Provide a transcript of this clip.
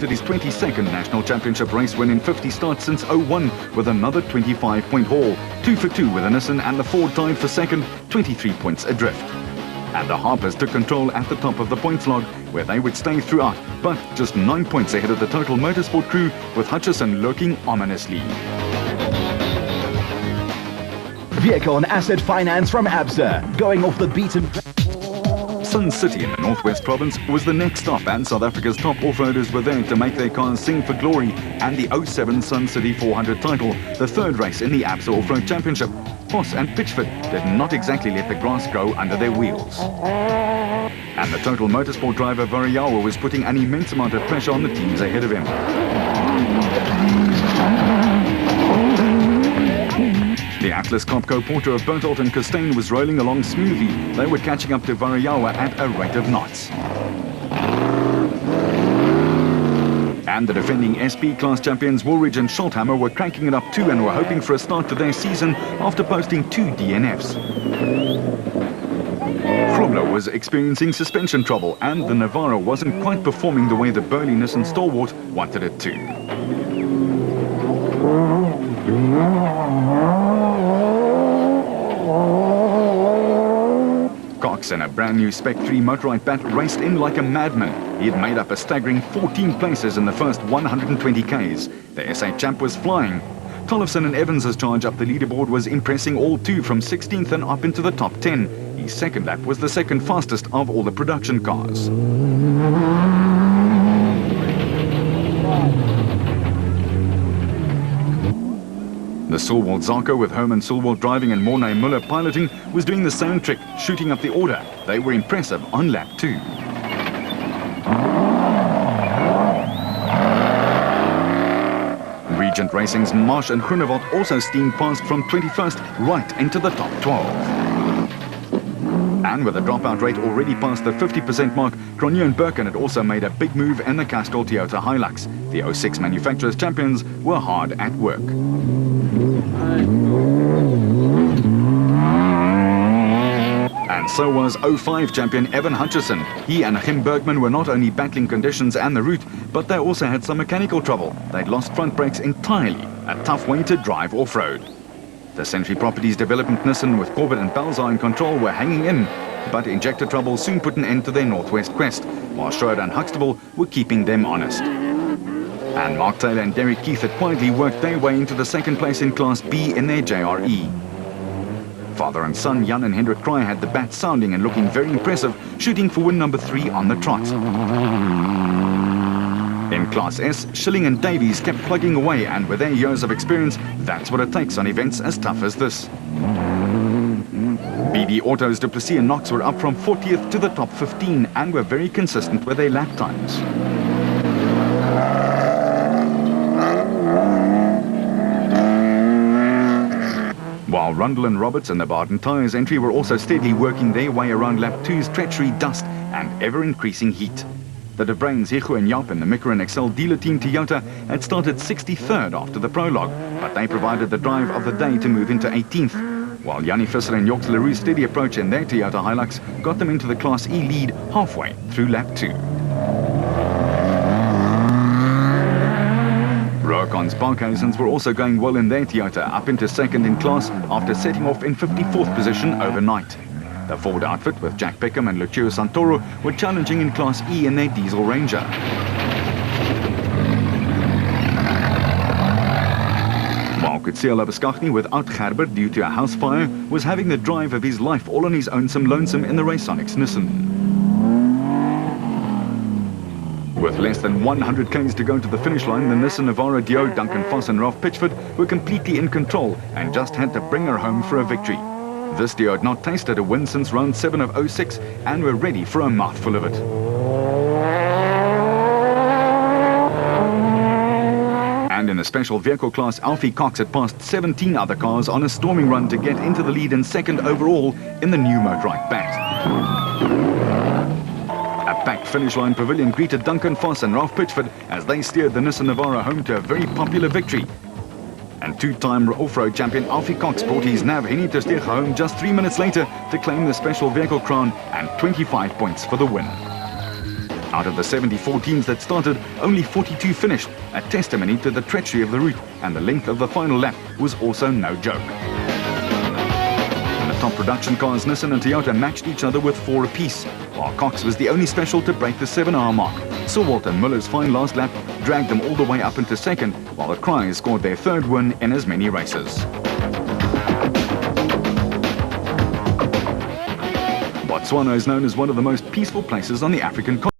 It is 22nd national championship race win in 50 starts since 01 with another 25-point haul. 2 for 2 with the Nissan and the Ford tied for second, 23 points adrift. And the Harpers took control at the top of the points log, where they would stay throughout, but just 9 points ahead of the Total Motorsport crew, with Hutchison lurking ominously. Vehicle and asset finance from Absa, going off the beaten. Sun City in the Northwest Province was the next stop, and South Africa's top off-roaders were there to make their cars sing for glory and the 07 Sun City 400 title, the third race in the Absa Off-Road Championship. Voss and Pitchford did not exactly let the grass grow under their wheels. And the Total Motorsport driver Variawa was putting an immense amount of pressure on the teams ahead of him. The Atlas Copco Porter of Berthold and Costain was rolling along smoothly. They were catching up to Variawa at a rate of knots. And the defending SP class champions Woolridge and Schulthammer were cranking it up too and were hoping for a start to their season after posting 2 DNFs. Grobler was experiencing suspension trouble, and the Navara wasn't quite performing the way the Burley Nissan stalwart wanted it to. Cox and a brand new Spec 3 motorized bat raced in like a madman. He had made up a staggering 14 places in the first 120 Ks. The SA champ was flying. Tollefson and Evans' charge up the leaderboard was impressing all two from 16th and up into the top 10. His second lap was the second fastest of all the production cars. The Sulwald Zarko, with Herman Sulwald driving and Mornay Muller piloting, was doing the same trick, shooting up the order. They were impressive on lap 2. Regent Racing's Marsh and Groenewald also steamed past from 21st right into the top 12. And with a dropout rate already past the 50% mark, Cronje and Birkin had also made a big move in the Castrol Toyota Hilux. The 06 manufacturers champions were hard at work. And so was 05 champion Evan Hutchison. He and Jim Bergman were not only battling conditions and the route, but they also had some mechanical trouble. They'd lost front brakes entirely, a tough way to drive off-road. The Century Properties Development Nissan with Corbett and Balzar in control were hanging in, but injector trouble soon put an end to their Northwest quest, while Schroeder and Huxtable were keeping them honest. And Mark Taylor and Derek Keith had quietly worked their way into the second place in Class B in their JRE. Father and son Jan and Hendrik Kraaij had the bat sounding and looking very impressive, shooting for win number 3 on the trot. In Class S, Schilling and Davies kept plugging away, and with their years of experience, that's what it takes on events as tough as this. BB Auto's Du Plessis and Knox were up from 40th to the top 15 and were very consistent with their lap times. While Rundle and Roberts and the Barton Tyres entry were also steadily working their way around lap 2's treachery, dust and ever-increasing heat. The De Bruins, Higo and Jaap and the Mikker and Excel dealer team Toyota had started 63rd after the prologue, but they provided the drive of the day to move into 18th, while Jannie Visser and Joks Leroux's steady approach in their Toyota Hilux got them into the Class E lead halfway through lap 2. Roacon's Barkhuisens were also going well in their Toyota, up into second in class after setting off in 54th position overnight. The Ford outfit with Jack Peckham and Lucio Santoro were challenging in Class E in their Diesel Ranger. While Coetzee Labuschagne, without Gerber due to a house fire, was having the drive of his life all on his own lonesome in the Raconics Nissan. With less than 100 Ks to go to the finish line, the Nissan Navara duo, Duncan Voss and Ralph Pitchford, were completely in control and just had to bring her home for a victory. This duo had not tasted a win since round 7 of 06 and were ready for a mouthful of it. And in the special vehicle class, Alfie Cox had passed 17 other cars on a storming run to get into the lead and second overall in the new motorized bat. A packed finish line pavilion greeted Duncan Voss and Ralph Pitchford as they steered the Nissan Navara home to a very popular victory. And two-time off-road champion Alfie Cox brought his nav Henny Terstegen home just 3 minutes later to claim the special vehicle crown and 25 points for the win. Out of the 74 teams that started, only 42 finished, a testimony to the treachery of the route, and the length of the final lap was also no joke. In the top production cars, Nissan and Toyota matched each other with 4 apiece, while Cox was the only special to break the 7-hour mark. Sewalt and Miller's fine last lap dragged them all the way up into second, while the Cries scored their 3rd win in as many races. Botswana is known as one of the most peaceful places on the African continent.